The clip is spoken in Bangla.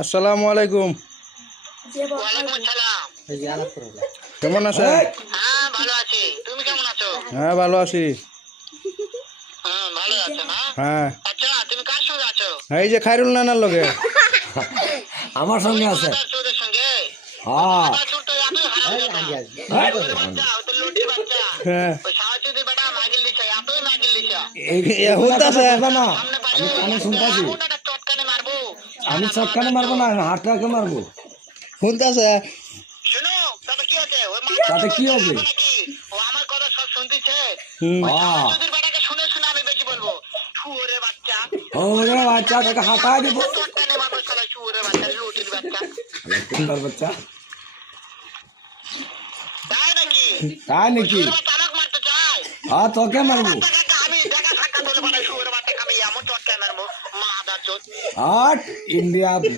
আসসালামু আলাইকুম। কেমন আছেন? হ্যাঁ ভালো আছি। হ্যাঁ এই যে খায়রুল নানার লগে আমার সঙ্গে আছে। হ্যাঁ হ্যাঁ না আমি কানে শুনতেছি। আমি চটকানে মারবো না, হাতটাকে মারবো। শুনতেছে তাতে কি হবে? ওরে বাচ্চা তোকে হাঁটায় দিব। বাচ্চা তাই নাকি? হ্যাঁ তোকে মারবো। আট ইন্ডিয়া